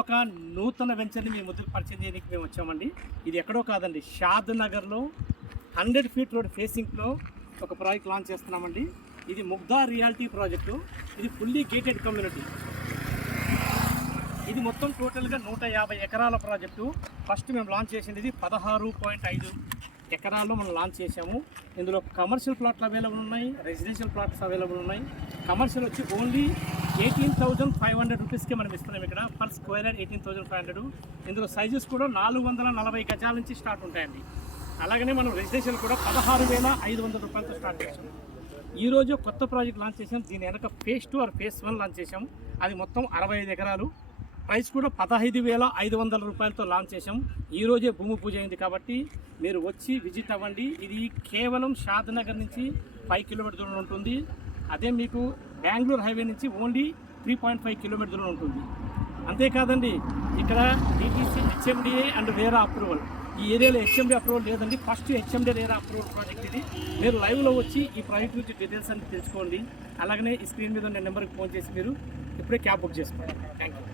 ఒక నూతన వెంచర్ని మీ ముందుకు పరిచయం చేయడానికి మేము వచ్చామండి. ఇది ఎక్కడో కాదండి, షాద్ నగర్లో 100 ఫీట్ రోడ్ ఫేసింగ్లో ఒక ప్రాజెక్ట్ లాంచ్ చేస్తున్నామండి. ఇది ముగ్ధా రియాలిటీ ప్రాజెక్టు. ఇది ఫుల్లీ గేటెడ్ కమ్యూనిటీ. ఇది మొత్తం టోటల్గా 150 ఎకరాల ప్రాజెక్టు. ఫస్ట్ మేము లాంచ్ చేసింది ఇది 16.5 ఎకరాల్లో మనం లాంచ్ చేసాము. ఇందులో కమర్షియల్ ప్లాట్లు అవైలబుల్ ఉన్నాయి, రెసిడెన్షియల్ ప్లాట్స్ అవైలబుల్ ఉన్నాయి. కమర్షియల్ వచ్చి ఓన్లీ 18,500 రూపీస్కి మనం ఇస్తున్నాం. ఇక్కడ పర్ స్క్వేర్ యార్డ్ 18,500. ఇందులో సైజెస్ కూడా 440 గజాల నుంచి స్టార్ట్ ఉంటాయండి. అలాగనే మనం రెసిడెన్షియల్ కూడా 16,500 రూపాయలతో స్టార్ట్ చేసాం. ఈరోజు కొత్త ప్రాజెక్ట్ లాంచ్ చేసాం. దీని వెనక ఫేజ్ 2 ఆర్ ఫేజ్ 1 లాంచ్ చేసాం. అది మొత్తం 65 ఎకరాలు. ప్రైస్ కూడా 15,500 రూపాయలతో లాంచ్ చేసాం. ఈరోజే భూమి పూజ అయింది కాబట్టి మీరు వచ్చి విజిట్ అవ్వండి. ఇది కేవలం షాద్ నగర్ నుంచి 5 కిలోమీటర్ దూరంలో ఉంటుంది. అదే మీకు బెంగళూరు హైవే నుంచి ఓన్లీ 3.5 కిలోమీటర్ దూరంలో ఉంటుంది. అంతేకాదండి, ఇక్కడ డిటిసి, హెచ్ఎండిఏ అండ్ వేరా అప్రూవల్. ఈ ఏరియాలో హెచ్ఎండి అప్రూవల్ లేదండి. ఫస్ట్ హెచ్ఎండి వేరా అప్రూవల్ ప్రాజెక్ట్ ఇది. మీరు లైవ్లో వచ్చి ఈ ప్రాజెక్ట్ గురించి డీటెయిల్స్ అన్ని తెలుసుకోండి. అలాగనే ఈ స్క్రీన్ మీద ఉన్న నెంబర్కి ఫోన్ చేసి మీరు ఇప్పుడే క్యాబ్ బుక్ చేసుకోండి. Thank you.